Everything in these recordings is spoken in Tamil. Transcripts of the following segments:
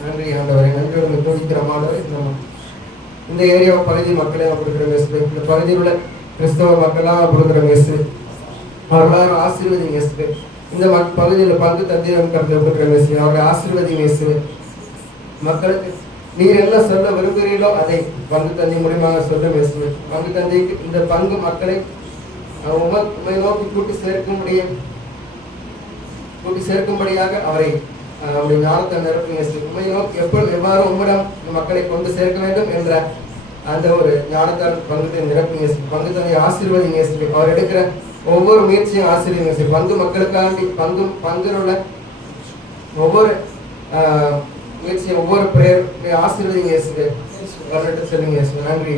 நன்றி ஆண்டவரை. நன்றி உங்களுக்கு துடிக்கிறோம் இந்த ஏரியா பகுதி மக்களே கொடுக்குற மேசு இந்த பகுதியில் உள்ள கிறிஸ்தவ மக்களாக கொடுக்குற மேசு அவர்களாக ஆசீர்வதிங்க மேசு இந்த மக் பகுதியில் பங்கு தந்தை கருத்து கொடுக்குற மேசு அவர்களை ஆசீர்வதி மேசு மக்களுக்கு நீர் என்ன சொல்ல விரும்புகிறீர்களோ அதை பங்கு தந்தை மூலியமாக சொல்ல மேசு பங்கு தந்தைக்கு இந்த பங்கு மக்களை உமை நோக்கி கூட்டி சேர்க்க முடியும் கூட்டி சேர்க்கும்படியாக அவரை அஹ், ஞானத்தை நிரப்புங்க இயேசுவே. எப்பொழுது எவ்வாறு உம்மிடம் மக்களை கொண்டு சேர்க்க வேண்டும் என்ற அந்த ஒரு ஞானத்தால் பங்குத்தை நிரப்புங்க இயேசுவே. பங்கு தந்தை ஆசீர்வதிங்க அவர் எடுக்கிற ஒவ்வொரு முயற்சியும் ஆசீர்வதிங்க இயேசுவே. பங்கு மக்களுக்காண்டி பங்கு பங்கில் உள்ள ஒவ்வொரு முயற்சியும் ஒவ்வொரு பிரேயர் ஆசீர்வதிங்க இயேசுவே வரட்டு சொல்லுங்க இயேசுவே நன்றி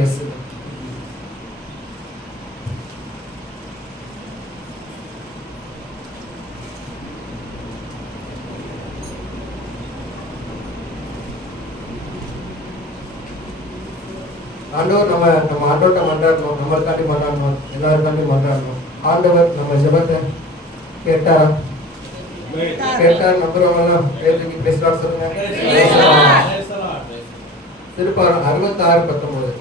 ஆண்டவர் நம்ம நம்ம ஆண்டவர்கிட்ட மன்றாடணும் நம்மளுக்காண்டி மன்றாடணும் எல்லாருக்காண்டி மன்றாடணும் ஆண்டவர் நம்ம ஜெபத்தை கேட்டாரா? கேட்டார் நம்புறவங்கலாம் பேருக்கு பேசுறாரு சொல்லுங்க. திருப்பாரம் அறுபத்தாறு பத்தொன்பது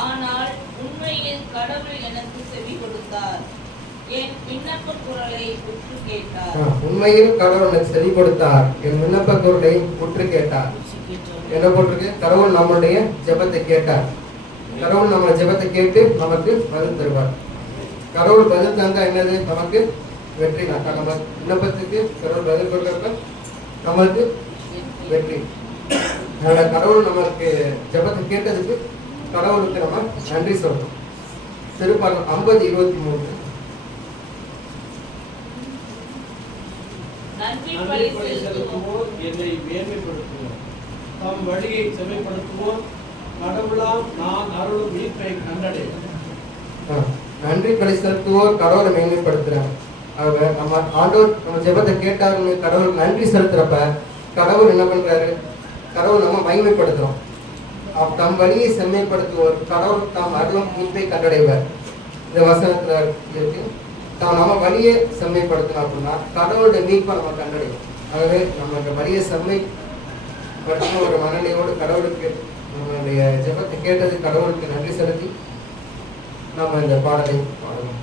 ஆனால் உண்மையில் கடவுள் எனக்கு செவி கொடுத்தார் என் விண்ணப்ப குரலை உற்று கேட்டார் ஆ, உண்மையில் கடவுள் எனக்கு கொடுத்தார் என் விண்ணப்ப குரலை உற்று கேட்டார் என்ன போட்டிருக்கு? கடவுள் நம்மளுடைய ஜெபத்தை கேட்டார். கடவுள் நம்ம ஜெபத்தை கேட்டு நமக்கு பதில் தருவார். கடவுள் பதில் தந்தா என்னது? நமக்கு வெற்றி. தான் நம்ம விண்ணப்பத்துக்கு கடவுள் பதில் கொடுக்கறப்ப நம்மளுக்கு வெற்றி. அதனால கடவுள் நமக்கு ஜெபத்தை கேட்டதுக்கு கடவுளுக்கு நம்ம நன்றி சொல்றோம். திருப்பாளர் ஐம்பது இருபத்தி மூணு நன்றி நன்றி பலி பலி செலுத்துவோம் செலுத்துவோர் என்னை மேன்மைப்படுத்துவோர் தம் வழியை செவைப்படுத்துவோர் கடவுளாம் நான் அருளும் மீட்பை கண்டடைவேன் ஆ, நன்றி பலி செலுத்துவோர் கடவுளை மேன்மைப்படுத்துறாங்க அவங்க நம்ம ஆண்டவர் நம்ம ஜெபத்தை கேட்டாருன்னு கடவுளுக்கு நன்றி செலுத்துறப்ப கடவுள் என்ன பண்றாரு? கடவுள் நம்ம மகிமைப்படுத்துறோம். தம் வழியை செம்மைப்படுத்துவோர் கடவுள் தாம் அருளும் மீட்பை கண்டடைவர். இந்த வசனத்துல இருக்கு. தான் நம்ம வழியை செம்மைப்படுத்தணும் அப்படின்னா கடவுளுடைய மீட்பை நம்ம கண்டடையும் ஆகவே நம்ம இந்த வழியை செம்மைப்படுத்தின ஒரு மனநிலையோடு கடவுளுக்கு நம்மளுடைய ஜபத்தை கேட்டது கடவுளுக்கு நன்றி செலுத்தி நம்ம இந்த பாடலை பாடணும்.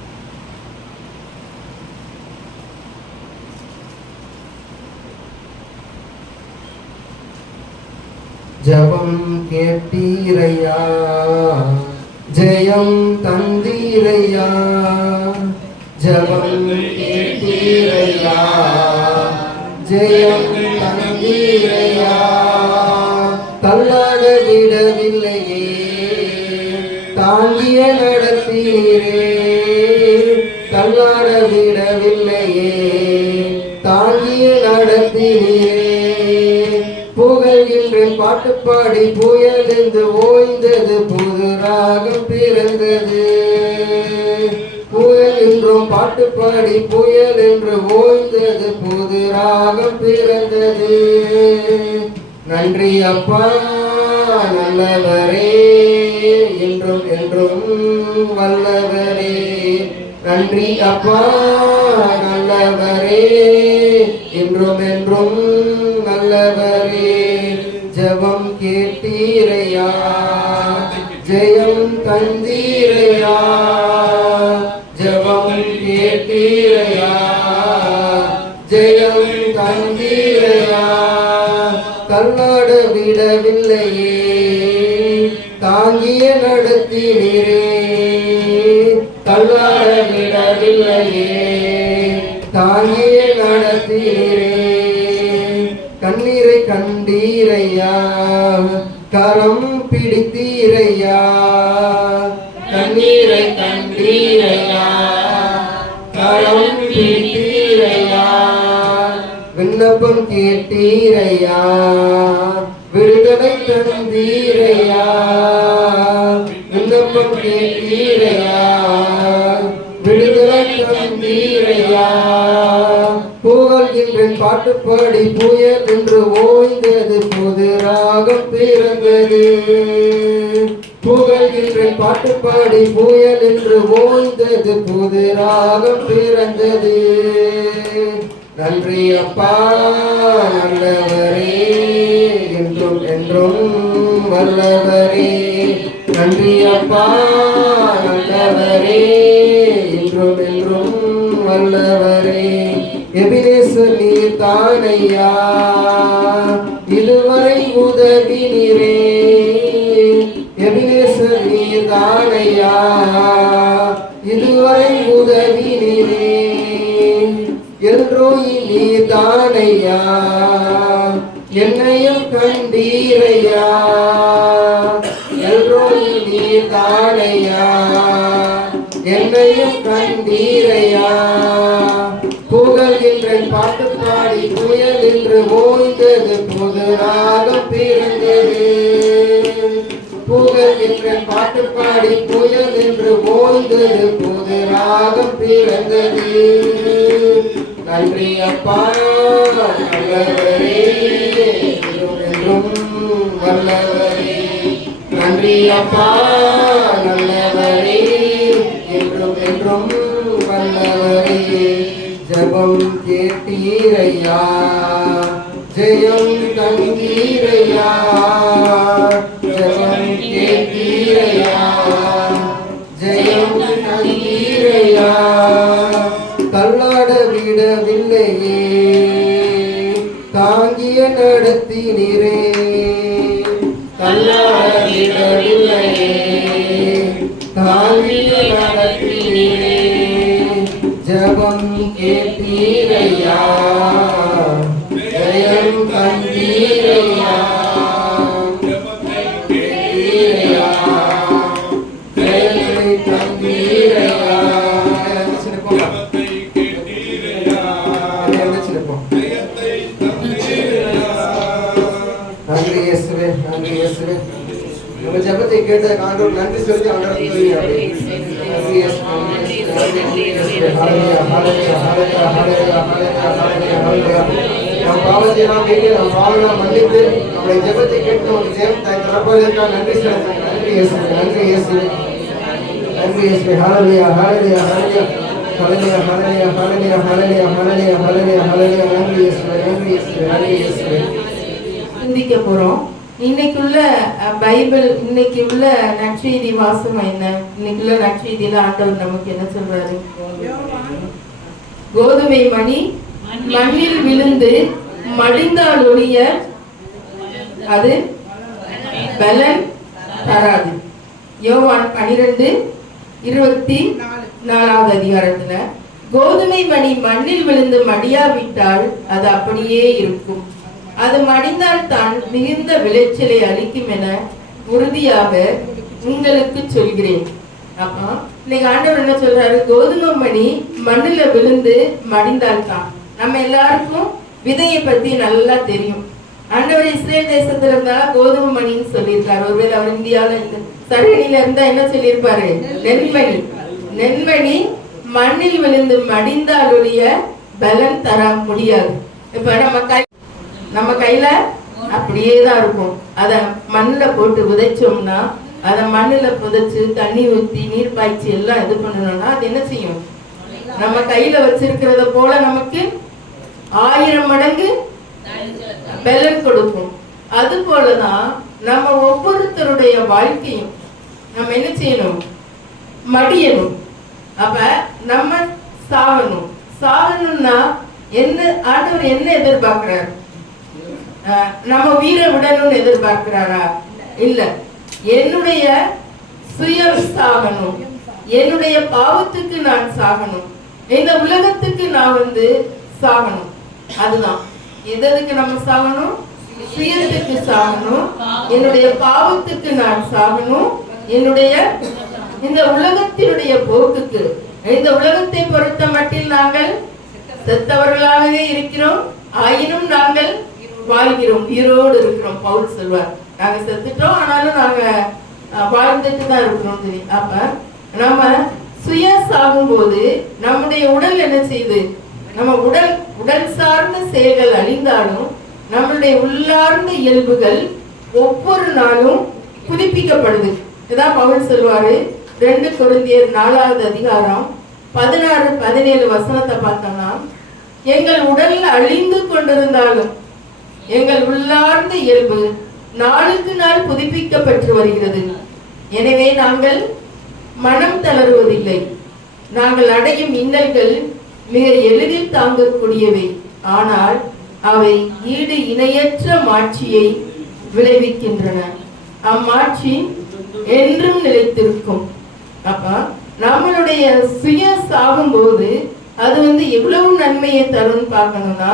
ஜபம் கேட்டீரையா? ஜெயம் தந்தீரையா? ஜபம் கேட்டீரையா ஜெயம் தந்தீரையா தள்ளாட விடவில்லையே தாங்கிய நடத்தீரே தள்ளாட விடவில்லையே தாங்கிய நடத்தீரே புகழ்கின்றேன் பாட்டு புயலிருந்து ஓய்ந்தது புது ராகம் பிறந்தது. என்றும் பாட்டு பாடி புயல் என்று ஓய்ந்தது புது ராகம் பிறந்தது. நன்றி அப்பா நல்லவரே என்றும் என்றும் வல்லவரே. நன்றி அப்பா நல்லவரே என்றும் என்றும் நல்லவரே ஜெபம் கேட்டீரையா ஜெயம் தந்தி நடத்தினீரே. தள்ளாட விடவில்லையே. தானே நடத்தினீரே. கண்ணீரை கண்டீரையா. கரம் பிடித்தீரையா. கண்ணீரை கண்டீரையா. கரம் பிடித்தீரையா. விண்ணப்பம் கேட்டீரையா. விருதனை தந்தீரையா. பாட்டுப்படி பாட்டு பாடி புயல் என்று ஓய்ந்தது புது ராகம் பிறந்தது. புகழ்கின்ற பாட்டுப்படி புயல் என்று ஓய்ந்தது புது ராகம் பிறந்தது. நன்றி அப்பா நல்லவரே என்றும் என்றும் வல்லவரே. நன்றி அப்பா நல்லவரே என்றும் என்றும் வல்லவரே. எபிரேசர் நீர் தானையா? இதுவரை உதவி நீரே எபிரேசர் நீர் தானையா? இதுவரை உதவி நீரே எல்ரோயி நீர் தானையா? என்னையும் கண்டீரையா? ஓய்ந்தது புது பிறந்தது. புகழ் புகழ்கின்றேன் பாட்டு பாடி புயல் என்று ஓய்ந்தது புது பிறந்தது. நன்றி அப்பா நல்லவரே வல்லவரே. நன்றி அப்பா நல்லவரே என்றும் என்றும் வல்லவரே. ஜபம் கேட்டீரையா ஜெயம் தந்தீரையா ஜபம் கேட்டீரையா ஜெயம் தந்தீரையா தள்ளாட விடவில்லையே தாங்கிய நடத்தினீரே தள்ளாட விடவில்லையே தாங்கிய நடத்தினீரே ஜபம் கேட்டீரையா கேட்ட ஆண்டவர் நன்றி சொல்லி ஆண்டவர் ஹalleluya hallelujah hallelujah hallelujah hallelujah hallelujah hallelujah நம் பாவத்தையெல்லாம் கேட்டு நம் பாவெல்லாம் மன்னித்து நம்முடைய ஜெபத்தை கேட்டு நமக்கு சேர்த்து தரப்பதற்காக நன்றி செலுத்துங்க நன்றி இயேசு நன்றி இயேசு. நன்றி இயேசு. ஹாலலியா ஹாலலியா ஹாலலியா ஹலலியா ஹலலியா ஹலலியா ஹலலியா ஹலலியா ஹலலியா ஹலலியா நன்றி இயேசு நன்றி இயேசு நன்றி இயேசு சிந்திக்க போகிறோம் இன்னைக்குள்ள பைபிள் இன்னைக்கு உள்ள நற்செய்தி வாசம் என்ன? இன்னைக்குள்ள நற்செய்தியில ஆண்டவர் நமக்கு என்ன சொல்றாரு? கோதுமை மணி மண்ணில் விழுந்து மடிந்தால் ஒழிய அது பலன் தராது. யோவான் பனிரெண்டு இருபத்தி நாலாவது அதிகாரத்துல கோதுமை மணி மண்ணில் விழுந்து மடியாவிட்டால் அது அப்படியே இருக்கும். அது மடிந்தால் தான் மிகுந்த விளைச்சலை அளிக்கும் என உறுதியாக உங்களுக்கு சொல்கிறேன். அப்பா இன்னைக்கு ஆண்டவர் என்ன சொல்றாரு? கோதுமை மணி மண்ணில் விழுந்து மடிந்தால் தான். நம்ம எல்லாருக்கும் விதையை பத்தி நல்லா தெரியும். ஆண்டவர் இஸ்ரேல் தேசத்துல இருந்தா கோதுமை மணின்னு சொல்லியிருக்காரு. ஒருவேளை அவர் இந்தியாவில இருந்து சரணில இருந்தா என்ன சொல்லியிருப்பாரு? நெல்மணி. நெல்மணி மண்ணில் விழுந்து மடிந்தாலுடைய பலன் தர முடியாது. இப்ப நம்ம கை நம்ம கையில அப்படியே தான் இருக்கும். அத மண்ணுல போட்டு விதைச்சோம்னா அத மண்ணுல புதைச்சு தண்ணி ஊத்தி நீர் பாய்ச்சி எல்லாம் இது பண்ணணும்னா அது என்ன செய்யும்? நம்ம கையில வச்சிருக்கிறத போல நமக்கு ஆயிரம் மடங்கு பலன் கொடுக்கும். அது போலதான் நம்ம ஒவ்வொருத்தருடைய வாழ்க்கையும் நம்ம என்ன செய்யணும்? மடியணும். அப்ப நம்ம சாவணும் சாவணும்னா என்ன ஆண்டவர் என்ன எதிர்பார்க்கிறார்? நம்ம உயிரை விடணும்னு எதிர்பார்க்கிறாரா? இல்ல. என்னுடைய சுயம் சாகணும். என்னுடைய பாவத்துக்கு நான் சாகணும். இந்த உலகத்துக்கு நான் வந்து சாகணும். அதுதான். எதற்கு நம்ம சாகணும்? சுயத்துக்கு சாகணும். என்னுடைய பாவத்துக்கு நான் சாகணும். என்னுடைய இந்த உலகத்தினுடைய போக்குக்கு. இந்த உலகத்தை பொறுத்த மட்டில் நாங்கள் செத்தவர்களாகவே இருக்கிறோம். ஆயினும் நாங்கள் வாழ்கிறோம். உயிரோடு இருக்கிறோம் பவுல் சொல்வார். நாங்க செத்துட்டோம் ஆனாலும் நாங்க அஹ், வாழ்ந்துட்டு தான் இருக்கிறோம் சரி அப்ப நம்ம சுய சாகும்போது நம்முடைய உடல் என்ன செய்யுது? நம்ம உடல் உடல் சார்ந்த செயல்கள் அழிந்தாலும் நம்மளுடைய உள்ளார்ந்த இயல்புகள் ஒவ்வொரு நாளும் புதுப்பிக்கப்படுது. இதான் பவுல் சொல்வாரு ரெண்டு குருந்தியர் நாலாவது அதிகாரம் பதினாறு பதினேழு வசனத்தை பார்த்தோம்னா எங்கள் உடல் அழிந்து கொண்டிருந்தாலும் எங்கள் உள்ளார்ந்த இயல்பு நாளுக்கு நாள் புதுப்பிக்கப்பட்டு வருகிறது. எனவே நாங்கள் மனம் தளருவதில்லை. நாங்கள் அடையும் இன்னல்கள் மிக எளிதில் தாங்கக்கூடியவை. ஆனால் அவை ஈடு இணையற்ற மாட்சியை விளைவிக்கின்றன. அம்மாட்சி என்றும் நிலைத்திருக்கும். அப்ப நம்மளுடைய சுய சாகும்போது அது வந்து எவ்வளவு நன்மையை தரும்னு பார்க்கணும்னா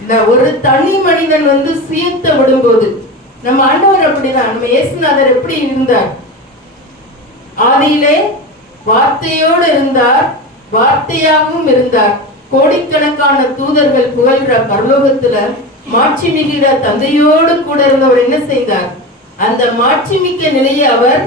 இந்த ஒரு தனி மனிதன் வந்து சுயத்தை விடும்போது நம்ம ஆண்டவர் அப்படிதான். நம்ம இயேசுநாதர் எப்படி இருந்தார்? ஆதியிலே வார்த்தையோடு இருந்தார். வார்த்தையாகவும் இருந்தார். கோடிக்கணக்கான தூதர்கள் புகழ்கிற பரலோகத்துல மாட்சி மிகிற தந்தையோடு கூட இருந்தவர் என்ன செய்தார்? அந்த மாட்சிமிக்க நிலையை அவர்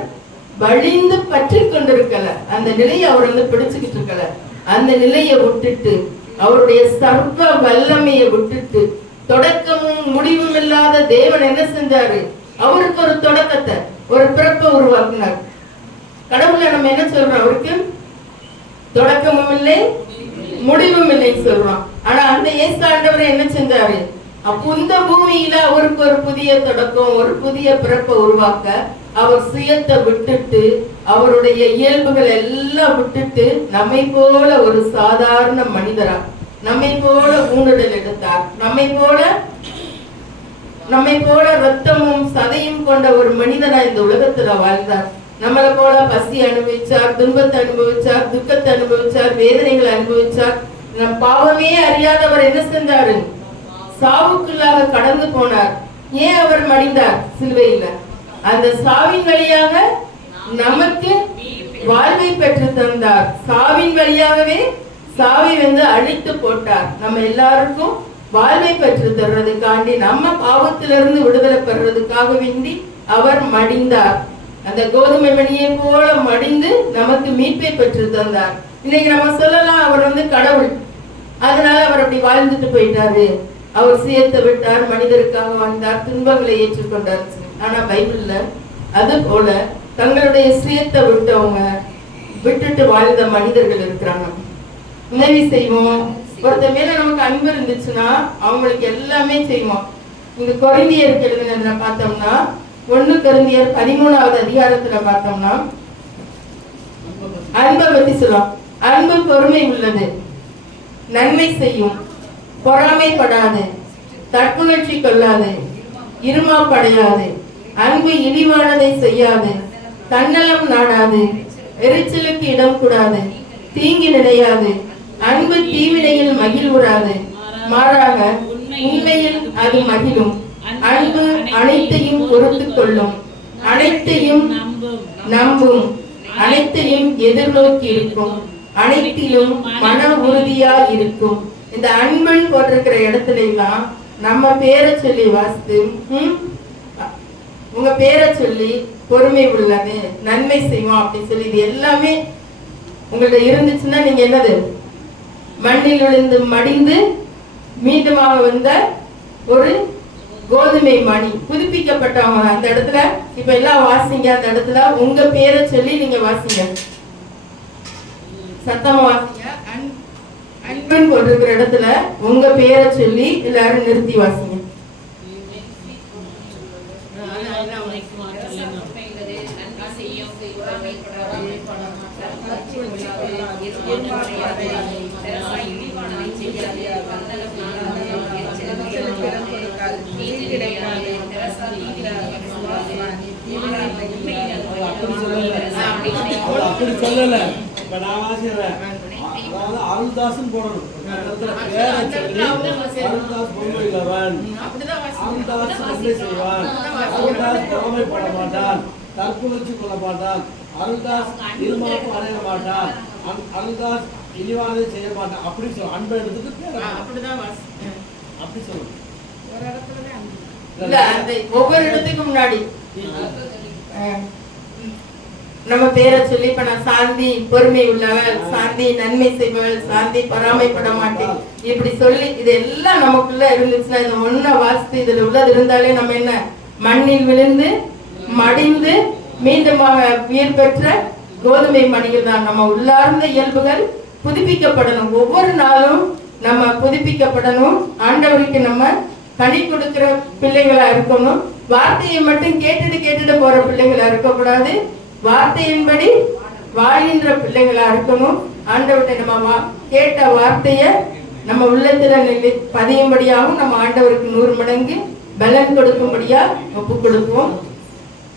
வழிந்து பற்றி கொண்டிருக்கல. அந்த நிலையை அவர் வந்து பிடிச்சுக்கிட்டு இருக்கல. அந்த நிலையை விட்டுட்டு அவருடைய சர்வ வல்லமையை விட்டுட்டு தொடக்கமும் முடிவும் இல்லாத தேவன் என்ன செஞ்சாரு? அவருக்கு ஒரு தொடக்கத்தை ஒரு பிறப்பை உருவாக்குனார். கடவுளை நம்ம என்ன சொல்றோம் அவருக்கு? தொடக்கமும் இல்லை முடிவும் இல்லைன்னு சொல்றோம் ஆனா அந்த இயேசு ஆண்டவர் என்ன செஞ்சாரு? அப்போ இந்த பூமியில அவருக்கு ஒரு புதிய தொடக்கம் ஒரு புதிய பிறப்பை உருவாக்க அவர் சுயத்தை விட்டுட்டு அவருடைய இயல்புகள் எல்லாம் விட்டுட்டு நம்மை போல ஒரு சாதாரண மனிதரா நம்மை போல ஊண்டுதல் எடுத்தார். நம்மை போல நம்மை போல ரத்தமும் சதையும் கொண்ட ஒரு மனிதனா இந்த உலகத்துல வாழ்ந்தார். நம்மளை போல பசி அனுபவிச்சார் துன்பத்தை அனுபவிச்சார் துக்கத்தை அனுபவிச்சார் வேதனைகளை அனுபவிச்சார். நம் பாவமே அறியாதவர் என்ன செஞ்சாரு? சாவுக்குள்ளாக கடந்து போனார். ஏன் அவர் மடிந்தார்? சிலுவையில. அந்த சாவின் வழியாக நமக்கு வாழ்வை பெற்று தந்தார். சாவின் வழியாகவே சாவை வந்து அழித்து போட்டார். நம்ம எல்லாருக்கும் வாழ்வை பெற்று தர்றதுக்காண்டி நம்ம பாவத்திலிருந்து விடுதலை பெறுறதுக்காக வேண்டி அவர் மடிந்தார். அந்த கோதுமை மணியை போல மடிந்து நமக்கு மீட்பை பெற்று தந்தார். இன்னைக்கு நம்ம சொல்லலாம் அவர் வந்து கடவுள். அதனால அவர் அப்படி வாழ்ந்துட்டு போயிட்டாரு. அவர் சுயத்தை விட்டார் மனிதருக்காக வாழ்ந்தார் துன்பங்களை ஏற்றுக்கொண்டார். ஆனா பைபிள்ல அது போல தங்களுடைய சுயத்தை விட்டவங்க விட்டுட்டு வாழ்ந்த மனிதர்கள் இருக்கிறாங்க. உதவி செய்வோம். ஒருத்த மேல நமக்கு அன்பு இருந்துச்சுன்னா அவங்களுக்கு எல்லாமே செய்வோம். இந்த கொரிந்தியருக்கு எழுதுனதுல பார்த்தோம்னா ஒண்ணு கருந்தியர் பதிமூணாவது அதிகாரத்துல பார்த்தோம்னா அன்பை பத்தி சொல்லும் அன்பு பொறுமை உள்ளது. நன்மை செய்யும். பொறாமைப்படாது. தற்புகழ்ச்சி கொள்ளாது. இருமாப்படையாது. அன்பு இழிவானதை செய்யாது. தன்னலம் நாடாது. எரிச்சலுக்கு இடம் கூடாது. தீங்கி நினையாது அன்பு தீவினையில் மகிழ்வுறாது. மாறாக உண்மையில் அது மகிழும். அன்பு அனைத்தையும் பொறுத்து கொள்ளும். அனைத்தையும் நம்பும். அனைத்தையும் எதிர்நோக்கி இருக்கும். அனைத்திலும் மன உறுதியா இருக்கும். இந்த அன்பன் போட்டிருக்கிற இடத்துல எல்லாம் நம்ம பேரை சொல்லி வாசித்து உங்க பேரை சொல்லி பொறுமை உள்ளது நன்மை செய்வோம் அப்படின்னு சொல்லி இது எல்லாமே உங்கள்ட்ட இருந்துச்சுன்னா நீங்க என்னது? மண்ணில் விழுந்து மடிந்து மீண்டுமாக வந்த ஒரு கோதுமை மணி புதுப்பிக்கப்பட்டவங்க அந்த இடத்துல. இப்ப எல்லாம் வாசிங்க அந்த இடத்துல உங்க பேரை சொல்லி நீங்க வாசிங்க. சத்தமா வாசிங்க. அன்- அன்பன் போட்டிருக்கிற இடத்துல உங்க பேரை சொல்லி எல்லாரும் நிறுத்தி வாசிங்க. அப்படி சொல்லல. இப்ப நான் வாசிடுறேன் அதாவது அருள்தாசன் போடணும். அருள்தாஸ் பொம்மை இல்லவன் அப்படிதான் அருள்தாஸ் நன்மை செய்வான். அருள்தாஸ் பொறாமைப்பட மாட்டான். தற்புணர்ச்சி கொள்ள மாட்டான். அருள்தாஸ் இருமாப்பு அடைய மாட்டான். அன்- அருள்தாஸ் இழிவானதை செய்ய மாட்டான். அப்படி சொல்ல. அன்பை எடுத்துட்டு அப்படி சொல்லணும் ஒவ்வொரு இடத்துக்கு முன்னாடி. நம்ம பேரை சொல்லி இப்ப நான் சாந்தி பொறுமை உள்ளவள் சாந்தி நன்மை செய்பவள் சாந்தி பராமைப்பட மாட்டேன். இப்படி சொல்லி இது எல்லாம் நமக்குள்ள இருந்துச்சுன்னா இது ஒன்ன வாசித்து இதுல உள்ளது இருந்தாலே நம்ம என்ன? மண்ணில் விழுந்து மடிந்து மீண்டுமாக உயிர் பெற்ற கோதுமை மணிகள் தான். நம்ம உள்ளார்ந்த இயல்புகள் புதுப்பிக்கப்படணும். ஒவ்வொரு நாளும் நம்ம புதுப்பிக்கப்படணும். ஆண்டவருக்கு நம்ம கனி கொடுக்கிற பிள்ளைகளா இருக்கணும். வார்த்தையை மட்டும் கேட்டுட்டு கேட்டுட்டு போற பிள்ளைகளா இருக்கக்கூடாது. வார்த்தையின்படி வாழ்கின்ற பிள்ளைகளா இருக்கணும். ஆண்டவர்கிட்ட நம்ம வா- கேட்ட வார்த்தைய நம்ம உள்ளத்துல நிலை பதியும்படியாகவும் நம்ம ஆண்டவருக்கு நூறு மடங்கு பலன் கொடுக்கும்படியா ஒப்பு கொடுப்போம்.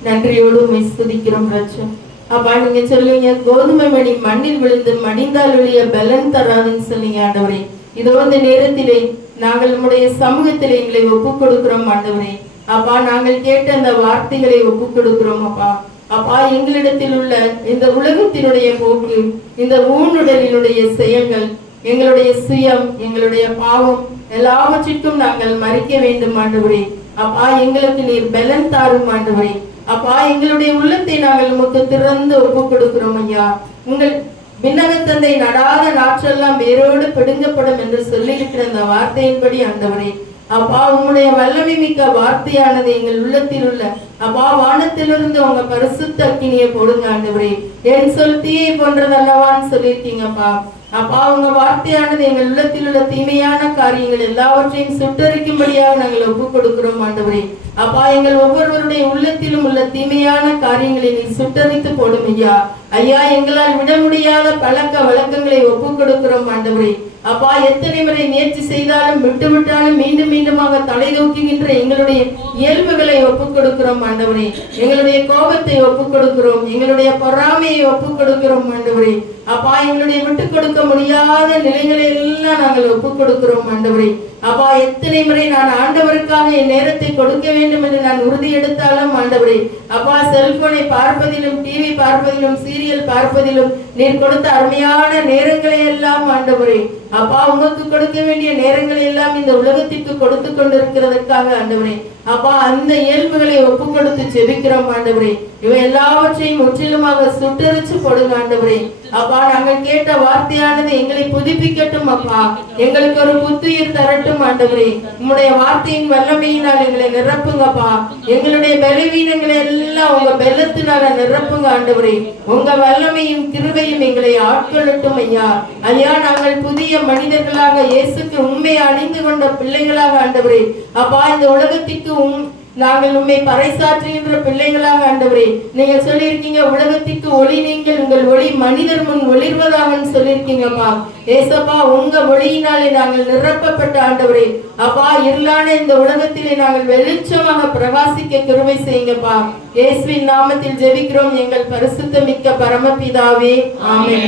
நன்றியோடு மிஸ்துதிக்கிறோம் ஸ்துதிக்கிறோம் ரச்சம் அப்பா நீங்க சொல்லுவீங்க கோதுமை மணி மண்ணில் விழுந்து மடிந்தால் ஒழிய பலன் தராதுன்னு சொன்னீங்க ஆண்டவரே. இதோ இந்த நேரத்திலே நாங்கள் நம்முடைய சமூகத்திலே எங்களை ஒப்பு கொடுக்கிறோம் ஆண்டவரே. அப்பா நாங்கள் கேட்ட அந்த வார்த்தைகளை ஒப்பு கொடுக்கிறோம் அப்பா. அப்பா எங்களிடத்தில் உள்ள இந்த உலகத்தினுடைய போக்கு இந்த ஊனுடலினுடைய செயல்கள் எங்களுடைய சுயம் எங்களுடைய பாவம் எல்லாவற்றிற்கும் நாங்கள் மறிக்க வேண்டும் ஆண்டவரே. அப்பா எங்களுக்கு நீர் பலன் தாரும் ஆண்டவரே. அப்பா எங்களுடைய உள்ளத்தை நாங்கள் உமக்கு திறந்து ஒப்பு கொடுக்கிறோம் ஐயா. உங்கள் விண்ணகத்தந்தை நடாத நாற்றெல்லாம் வேரோடு பிடுங்கப்படும் என்று சொல்லியிருக்கிற அந்த வார்த்தையின்படி ஆண்டவரே அப்பா உங்களுடைய வல்லமை மிக்க வார்த்தையானது எங்கள் உள்ளத்தில் உள்ள அப்பா வானத்திலிருந்து உங்க பரிசுத்த அக்கினியை போடுங்க ஆண்டவரே. என் சொல் தீயை போன்றதல்லவான்னு சொல்லியிருக்கீங்கப்பா. அப்பா உங்க வார்த்தையானது எங்கள் உள்ளத்தில் உள்ள தீமையான காரியங்கள் எல்லாவற்றையும் சுட்டரிக்கும்படியாக நாங்கள் ஒப்பு கொடுக்கிறோம் ஆண்டவரே. அப்பா எங்கள் ஒவ்வொருவருடைய உள்ளத்திலும் உள்ள தீமையான காரியங்களை நீ சுட்டரித்து போடும் ஐயா. ஐயா எங்களால் விட முடியாத பழக்க வழக்கங்களை ஒப்பு கொடுக்கிறோம் ஆண்டவரே. அப்பா எத்தனை முறை முயற்சி செய்தாலும் விட்டு விட்டாலும் மீண்டும் மீண்டுமாக தலை தூக்குகின்ற எங்களுடைய இயல்புகளை ஒப்புக் கொடுக்கிறோம் ஆண்டவரே. எங்களுடைய கோபத்தை ஒப்புக் கொடுக்கிறோம் எங்களுடைய பொறாமையை ஒப்புக் கொடுக்கிறோம் ஆண்டவரே. அப்பா எங்களுடைய விட்டு கொடுக்க முடியாத நிலைகளை எல்லாம் நாங்கள் ஒப்புக் கொடுக்கிறோம் ஆண்டவரே. அப்பா எத்தனை முறை நான் ஆண்டவருக்காக என் நேரத்தை கொடுக்க வேண்டும் என்று நான் உறுதி எடுத்தாலும் ஆண்டவரே அப்பா செல்போனை பார்ப்பதிலும் டிவி பார்ப்பதிலும் சீரியல் பார்ப்பதிலும் நீர் கொடுத்த அருமையான நேரங்களை எல்லாம் ஆண்டவரே அப்பா உங்களுக்கு கொடுக்க வேண்டிய நேரங்களை எல்லாம் இந்த உலகத்திற்கு கொடுத்து கொண்டிருக்கிறதற்காக ஆண்டவரே அப்பா அந்த இயல்புகளை ஒப்பு கொடுத்து ஜெபிக்கிறோம் ஆண்டவரே இவை எல்லாவற்றையும் முற்றிலுமாக சுட்டரிச்சு போடுங்க ஆண்டவரே. அப்பா நாங்கள் கேட்ட வார்த்தையானது எங்களை புதுப்பிக்கட்டும் அப்பா. எங்களுக்கு ஒரு புத்துயிர் தரட்டும் ஆண்டவரே. உம்முடைய வார்த்தையின் வல்லமையினால் எங்களை நிரப்புங்கப்பா எங்களுடைய பலவீனங்களை எல்லாம் உங்க பெல்லத்தினால நிரப்புங்க ஆண்டவரே. உங்க வல்லமையும் கிருபையும் எங்களை ஆட்கொள்ளட்டும் ஐயா. ஐயா நாங்கள் புதிய மனிதர்களாக இயேசுக்கு உண்மையை அணிந்து கொண்ட பிள்ளைகளாக ஆண்டவரே. அப்பா இந்த உலகத்திற்கு உம் நாங்கள் உண்மை பறைசாற்றுகின்ற பிள்ளைகளாக ஆண்டவரே நீங்க சொல்லியிருக்கீங்க உலகத்திற்கு ஒளி நீங்கள் உங்கள் ஒளி மனிதர் முன் ஒளிர்வதாகன்னு சொல்லியிருக்கீங்கம்மா ஏசப்பா உங்க ஒளியினாலே நாங்கள் நிரப்பப்பட்ட ஆண்டவரே. அப்பா இருளான இந்த உலகத்திலே நாங்கள் வெளிச்சமாக பிரவாசிக்க கிருபை செய்யுங்கப்பா. இயேசுவின் நாமத்தில் ஜெபிக்கிறோம் எங்கள் பரிசுத்த மிக்க பரமபிதாவே. ஆமே